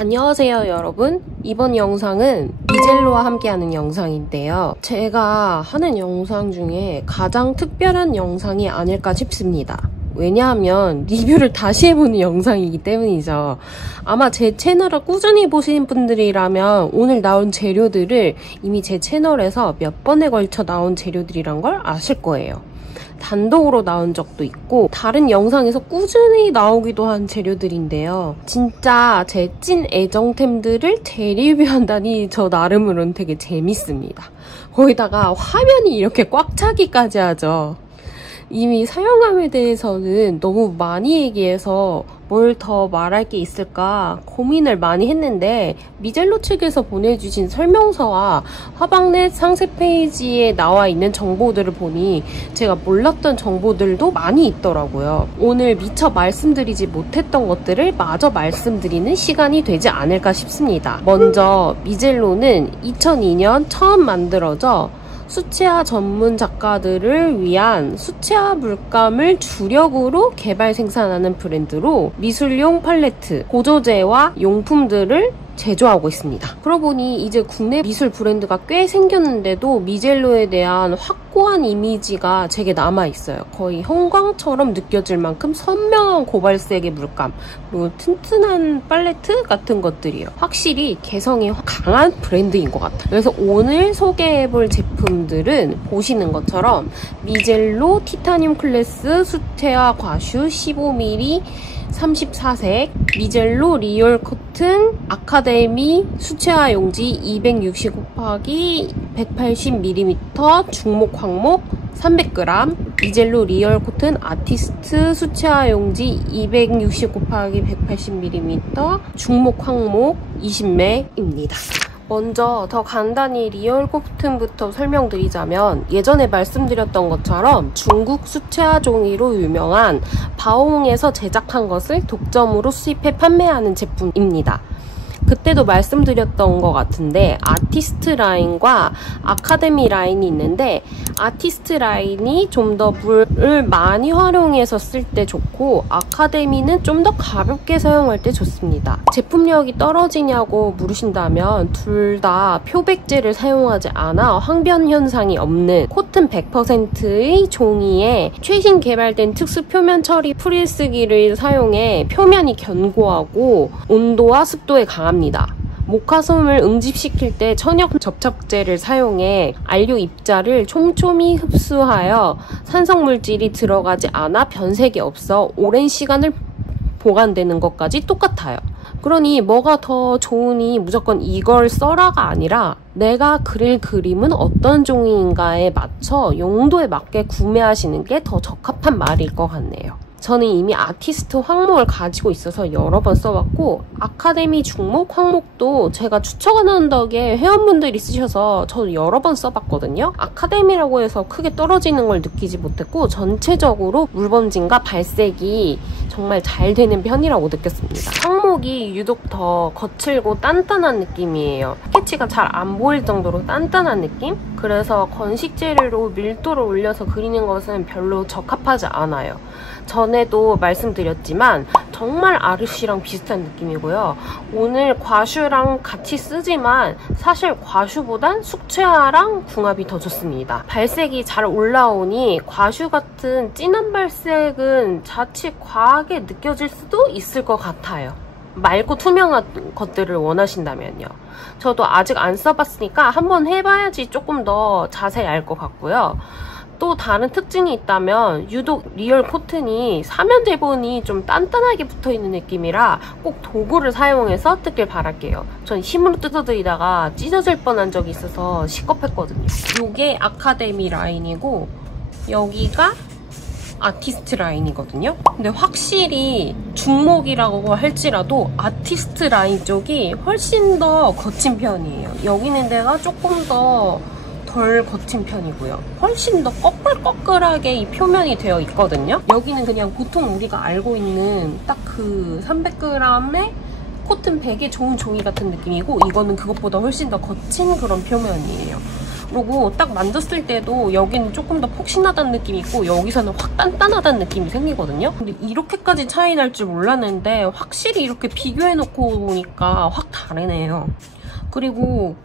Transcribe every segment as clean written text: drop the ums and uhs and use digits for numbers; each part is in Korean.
안녕하세요 여러분. 이번 영상은 미젤로와 함께하는 영상인데요. 제가 하는 영상 중에 가장 특별한 영상이 아닐까 싶습니다. 왜냐하면 리뷰를 다시 해보는 영상이기 때문이죠. 아마 제 채널을 꾸준히 보시는 분들이라면 오늘 나온 재료들을 이미 제 채널에서 몇 번에 걸쳐 나온 재료들이란 걸 아실 거예요. 단독으로 나온 적도 있고 다른 영상에서 꾸준히 나오기도 한 재료들인데요. 진짜 제 찐 애정템들을 재리뷰한다니 저 나름으로는 되게 재밌습니다. 거기다가 화면이 이렇게 꽉 차기까지 하죠. 이미 사용감에 대해서는 너무 많이 얘기해서 뭘 더 말할 게 있을까 고민을 많이 했는데 미젤로 측에서 보내주신 설명서와 화방넷 상세 페이지에 나와 있는 정보들을 보니 제가 몰랐던 정보들도 많이 있더라고요. 오늘 미처 말씀드리지 못했던 것들을 마저 말씀드리는 시간이 되지 않을까 싶습니다. 먼저 미젤로는 2002년 처음 만들어져 수채화 전문 작가들을 위한 수채화 물감을 주력으로 개발 생산하는 브랜드로 미술용 팔레트, 보조제와 용품들을 제조하고 있습니다. 그러고 보니 이제 국내 미술 브랜드가 꽤 생겼는데도 미젤로에 대한 확고한 이미지가 제게 남아있어요. 거의 형광처럼 느껴질 만큼 선명한 고발색의 물감, 그리고 튼튼한 팔레트 같은 것들이요. 확실히 개성이 강한 브랜드인 것 같아요. 그래서 오늘 소개해볼 제품들은 보시는 것처럼 미젤로 티타늄 클래스 수채화 과슈 15mm 34색, 미젤로 리얼 코튼 아카데미 수채화 용지 260/180mm 중목 황목 300g, 미젤로 리얼 코튼 아티스트 수채화 용지 260/180mm 중목 황목 20매입니다. 먼저 더 간단히 리얼 코튼부터 설명드리자면 예전에 말씀드렸던 것처럼 중국 수채화 종이로 유명한 바오홍에서 제작한 것을 독점으로 수입해 판매하는 제품입니다. 그때도 말씀드렸던 것 같은데 아티스트 라인과 아카데미 라인이 있는데 아티스트 라인이 좀 더 물을 많이 활용해서 쓸 때 좋고 아카데미는 좀 더 가볍게 사용할 때 좋습니다. 제품력이 떨어지냐고 물으신다면 둘 다 표백제를 사용하지 않아 황변 현상이 없는 코튼 100%의 종이에 최신 개발된 특수 표면 처리 프릴쓰기를 사용해 표면이 견고하고 온도와 습도에 강합니다. 목화솜을 응집시킬 때 천연 접착제를 사용해 안료 입자를 촘촘히 흡수하여 산성물질이 들어가지 않아 변색이 없어 오랜 시간을 보관되는 것까지 똑같아요. 그러니 뭐가 더 좋으니 무조건 이걸 써라가 아니라 내가 그릴 그림은 어떤 종이인가에 맞춰 용도에 맞게 구매하시는 게 더 적합한 말일 것 같네요. 저는 이미 아티스트 황목을 가지고 있어서 여러 번 써봤고 아카데미 중목 황목도 제가 추천하는 덕에 회원분들이 쓰셔서 저도 여러 번 써봤거든요. 아카데미라고 해서 크게 떨어지는 걸 느끼지 못했고 전체적으로 물범진과 발색이 정말 잘 되는 편이라고 느꼈습니다. 황목이 유독 더 거칠고 단단한 느낌이에요. 스케치가 잘 안 보일 정도로 단단한 느낌? 그래서 건식 재료로 밀도를 올려서 그리는 것은 별로 적합하지 않아요. 전에도 말씀드렸지만 정말 아르시랑 비슷한 느낌이고요. 오늘 과슈랑 같이 쓰지만 사실 과슈보단 숙채화랑 궁합이 더 좋습니다. 발색이 잘 올라오니 과슈 같은 진한 발색은 자칫 과하게 느껴질 수도 있을 것 같아요. 맑고 투명한 것들을 원하신다면요. 저도 아직 안 써봤으니까 한번 해봐야지 조금 더 자세히 알 것 같고요. 또 다른 특징이 있다면 유독 리얼 코튼이 사면 대본이 좀 단단하게 붙어있는 느낌이라 꼭 도구를 사용해서 뜯길 바랄게요. 전 힘으로 뜯어드리다가 찢어질 뻔한 적이 있어서 시겁했거든요. 이게 아카데미 라인이고 여기가 아티스트 라인이거든요. 근데 확실히 중목이라고 할지라도 아티스트 라인 쪽이 훨씬 더 거친 편이에요. 여기 있는 데가 조금 더 덜 거친 편이고요. 훨씬 더 꺼끌꺼끌하게 이 표면이 되어 있거든요. 여기는 그냥 보통 우리가 알고 있는 딱 그 300g의 코튼 100의 좋은 종이 같은 느낌이고 이거는 그것보다 훨씬 더 거친 그런 표면이에요. 그리고 딱 만졌을 때도 여기는 조금 더 폭신하다는 느낌이 있고 여기서는 확 단단하다는 느낌이 생기거든요. 근데 이렇게까지 차이 날 줄 몰랐는데 확실히 이렇게 비교해놓고 보니까 확 다르네요. 그리고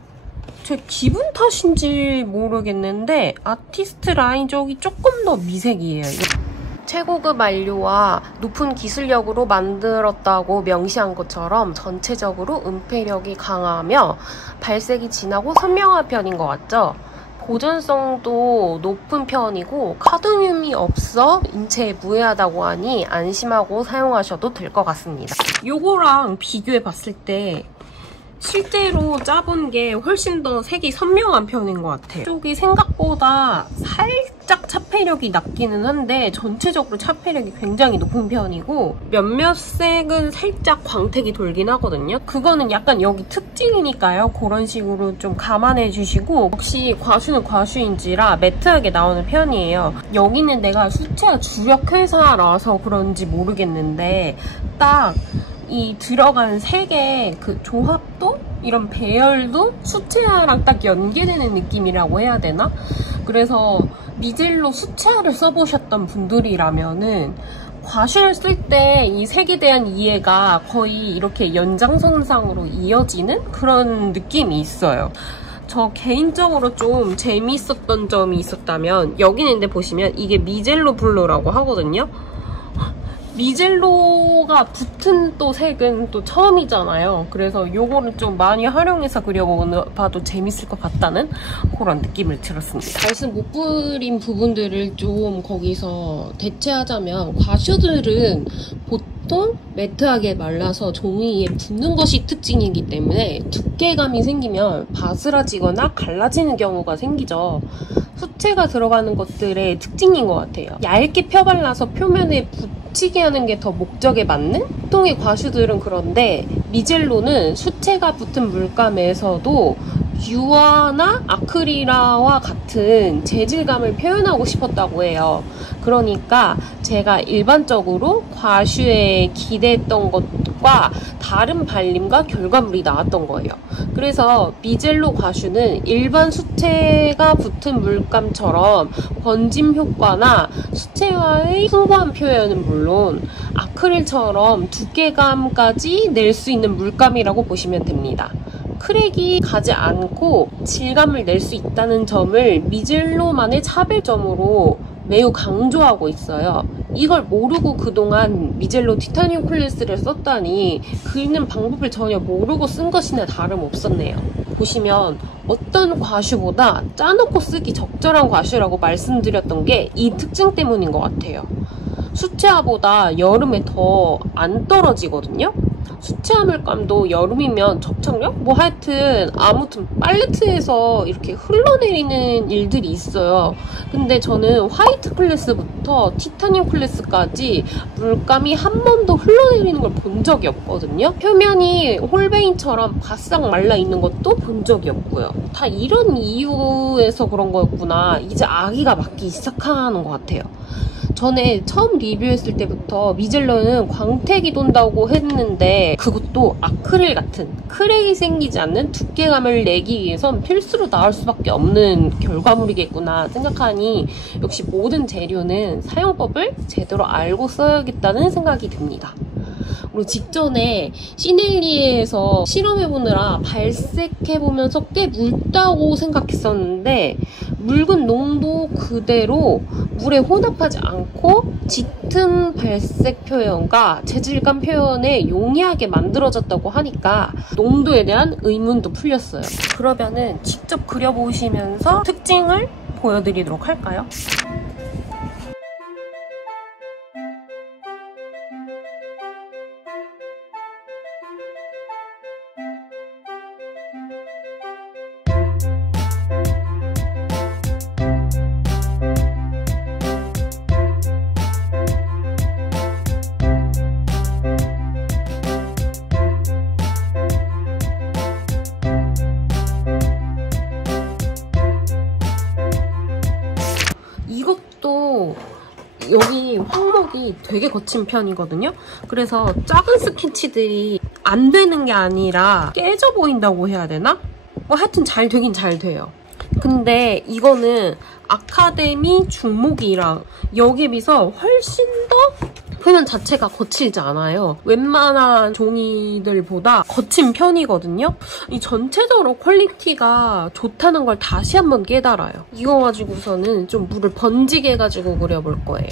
제 기분 탓인지 모르겠는데 아티스트 라인 쪽이 조금 더 미색이에요. 최고급 안료와 높은 기술력으로 만들었다고 명시한 것처럼 전체적으로 은폐력이 강하며 발색이 진하고 선명한 편인 것 같죠? 보존성도 높은 편이고 카드뮴이 없어 인체에 무해하다고 하니 안심하고 사용하셔도 될 것 같습니다. 요거랑 비교해 봤을 때 실제로 짜본 게 훨씬 더 색이 선명한 편인 것 같아요. 이쪽이 생각보다 살짝 차폐력이 낮기는 한데 전체적으로 차폐력이 굉장히 높은 편이고 몇몇 색은 살짝 광택이 돌긴 하거든요. 그거는 약간 여기 특징이니까요. 그런 식으로 좀 감안해 주시고 역시 과슈는 과슈인지라 매트하게 나오는 편이에요. 여기는 내가 수채화 주력 회사라서 그런지 모르겠는데 딱 이 들어간 색의 그 조합도 이런 배열도 수채화랑 딱 연계되는 느낌이라고 해야 되나? 그래서 미젤로 수채화를 써보셨던 분들이라면은 과슈를 쓸 때 이 색에 대한 이해가 거의 이렇게 연장선상으로 이어지는 그런 느낌이 있어요. 저 개인적으로 좀 재미있었던 점이 있었다면 여기는 근데 보시면 이게 미젤로 블루라고 하거든요. 미젤로가 붙은 또 색은 또 처음이잖아요. 그래서 요거를 좀 많이 활용해서 그려봐도 재밌을 것 같다는 그런 느낌을 들었습니다. 말씀 못 부린 부분들을 좀 거기서 대체하자면 과슈들은 보통 매트하게 말라서 종이 위에 붙는 것이 특징이기 때문에 두께감이 생기면 바스라지거나 갈라지는 경우가 생기죠. 수채가 들어가는 것들의 특징인 것 같아요. 얇게 펴발라서 표면에 붙이게 하는 게 더 목적에 맞는? 보통의 과슈들은 그런데 미젤로는 수채가 붙은 물감에서도 유화나 아크릴화와 같은 재질감을 표현하고 싶었다고 해요. 그러니까 제가 일반적으로 과슈에 기대했던 것과 다른 발림과 결과물이 나왔던 거예요. 그래서 미젤로 과슈는 일반 수채가 붙은 물감처럼 번짐 효과나 수채화의 풍부한 표현은 물론 아크릴처럼 두께감까지 낼 수 있는 물감이라고 보시면 됩니다. 크랙이 가지 않고 질감을 낼 수 있다는 점을 미젤로만의 차별점으로 매우 강조하고 있어요. 이걸 모르고 그동안 미젤로 티타늄 클래스를 썼다니 그리는 방법을 전혀 모르고 쓴 것이나 다름없었네요. 보시면 어떤 과슈보다 짜놓고 쓰기 적절한 과슈라고 말씀드렸던 게 이 특징 때문인 것 같아요. 수채화보다 여름에 더 안 떨어지거든요. 수채화 물감도 여름이면 접착력? 뭐 하여튼 아무튼 팔레트에서 이렇게 흘러내리는 일들이 있어요. 근데 저는 화이트 클래스부터 티타늄 클래스까지 물감이 한 번도 흘러내리는 걸 본 적이 없거든요. 표면이 홀베인처럼 바싹 말라있는 것도 본 적이 없고요. 다 이런 이유에서 그런 거였구나. 이제 아기가 맞기 시작하는 것 같아요. 전에 처음 리뷰했을 때부터 미젤로는 광택이 돈다고 했는데 그것도 아크릴 같은 크랙이 생기지 않는 두께감을 내기 위해선 필수로 나올 수밖에 없는 결과물이겠구나 생각하니 역시 모든 재료는 사용법을 제대로 알고 써야겠다는 생각이 듭니다. 그리고 직전에 시넬리에서 실험해보느라 발색해보면서 꽤 묽다고 생각했었는데 묽은 농도 그대로 물에 혼합하지 않고 짙은 발색 표현과 재질감 표현에 용이하게 만들어졌다고 하니까 농도에 대한 의문도 풀렸어요. 그러면은 직접 그려보시면서 특징을 보여드리도록 할까요? 이것도 여기 황목이 되게 거친 편이거든요. 그래서 작은 스케치들이 안 되는 게 아니라 깨져 보인다고 해야 되나? 뭐 하여튼 잘 되긴 잘 돼요. 근데 이거는 아카데미 중목이랑 여기에 비해서 훨씬 더 표면 자체가 거칠지 않아요. 웬만한 종이들보다 거친 편이거든요. 이 전체적으로 퀄리티가 좋다는 걸 다시 한번 깨달아요. 이거 가지고서는 좀 물을 번지게 해가지고 그려볼 거예요.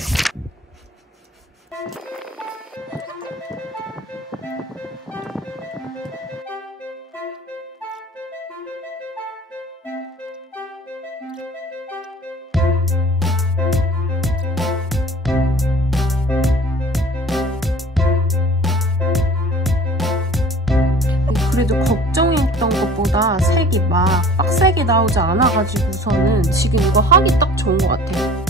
그래도 걱정했던 것보다 색이 막 빡세게 나오지 않아가지고서는 지금 이거 하기 딱 좋은 것 같아요.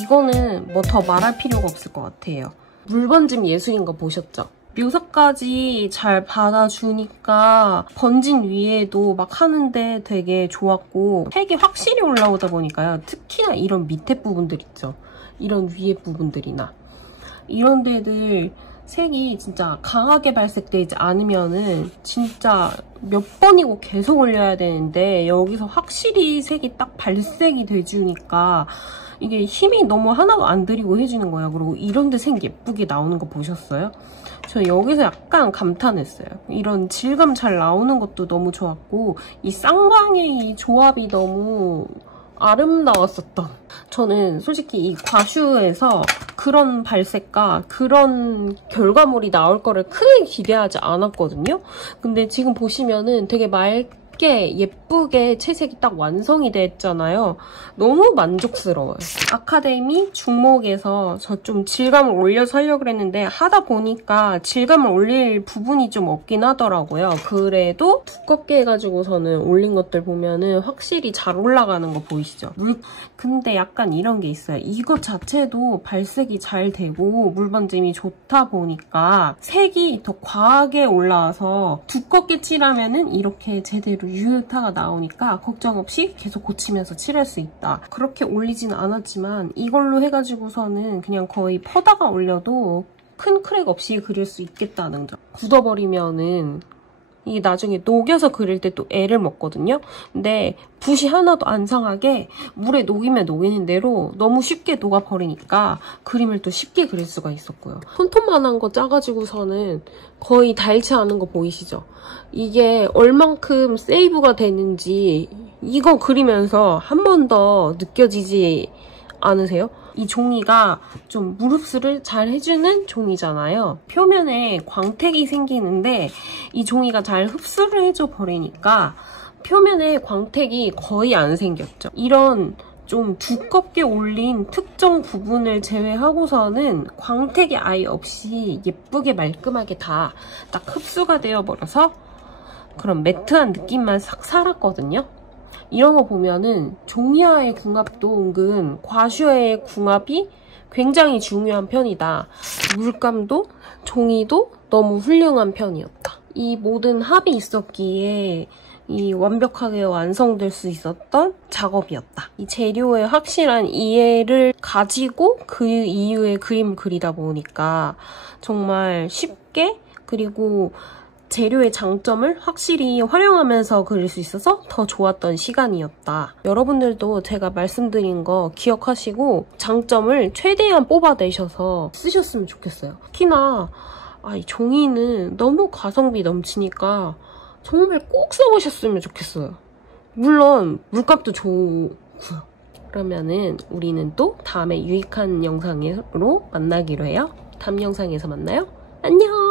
이거는 뭐 더 말할 필요가 없을 것 같아요. 물 번짐 예술인 거 보셨죠? 묘사까지 잘 받아주니까 번진 위에도 막 하는데 되게 좋았고 색이 확실히 올라오다 보니까요. 특히나 이런 밑에 부분들 있죠. 이런 위에 부분들이나 이런 데들 색이 진짜 강하게 발색되지 않으면은 진짜 몇 번이고 계속 올려야 되는데 여기서 확실히 색이 딱 발색이 돼주니까 이게 힘이 너무 하나도 안 들이고 해주는 거예요. 그리고 이런 데 색 예쁘게 나오는 거 보셨어요? 저 여기서 약간 감탄했어요. 이런 질감 잘 나오는 것도 너무 좋았고 이 쌍광의 이 조합이 너무 아름다웠었던. 저는 솔직히 이 과슈에서 그런 발색과 그런 결과물이 나올 거를 크게 기대하지 않았거든요. 근데 지금 보시면은 되게 맑게 예쁘게 채색이 딱 완성이 됐잖아요. 너무 만족스러워요. 아카데미 중목에서 저 좀 질감을 올려서 하려고 했는데 하다 보니까 질감을 올릴 부분이 좀 없긴 하더라고요. 그래도 두껍게 해가지고서는 올린 것들 보면은 확실히 잘 올라가는 거 보이시죠? 근데 약간 이런 게 있어요. 이것 자체도 발색이 잘 되고 물번짐이 좋다 보니까 색이 더 과하게 올라와서 두껍게 칠하면은 이렇게 제대로 유효타가 나오니까 걱정 없이 계속 고치면서 칠할 수 있다. 그렇게 올리진 않았지만 이걸로 해가지고서는 그냥 거의 퍼다가 올려도 큰 크랙 없이 그릴 수 있겠다는 점. 굳어버리면은 이게 나중에 녹여서 그릴 때 또 애를 먹거든요. 근데 붓이 하나도 안 상하게 물에 녹이면 녹이는 대로 너무 쉽게 녹아버리니까 그림을 또 쉽게 그릴 수가 있었고요. 손톱만한 거 짜가지고서는 거의 닳지 않은 거 보이시죠? 이게 얼만큼 세이브가 되는지 이거 그리면서 한 번 더 느껴지지 않으세요? 이 종이가 좀 물 흡수를 잘 해주는 종이잖아요. 표면에 광택이 생기는데 이 종이가 잘 흡수를 해줘 버리니까 표면에 광택이 거의 안 생겼죠. 이런 좀 두껍게 올린 특정 부분을 제외하고서는 광택이 아예 없이 예쁘게 말끔하게 다 딱 흡수가 되어버려서 그런 매트한 느낌만 싹 살았거든요. 이런 거 보면은 종이와의 궁합도 은근 과슈의 궁합이 굉장히 중요한 편이다. 물감도 종이도 너무 훌륭한 편이었다. 이 모든 합이 있었기에 이 완벽하게 완성될 수 있었던 작업이었다. 이 재료의 확실한 이해를 가지고 그 이후에 그림을 그리다 보니까 정말 쉽게, 그리고 재료의 장점을 확실히 활용하면서 그릴 수 있어서 더 좋았던 시간이었다. 여러분들도 제가 말씀드린 거 기억하시고 장점을 최대한 뽑아내셔서 쓰셨으면 좋겠어요. 특히나 이 종이는 너무 가성비 넘치니까 정말 꼭 써보셨으면 좋겠어요. 물론 물감도 좋고요. 그러면은 우리는 또 다음에 유익한 영상으로 만나기로 해요. 다음 영상에서 만나요. 안녕!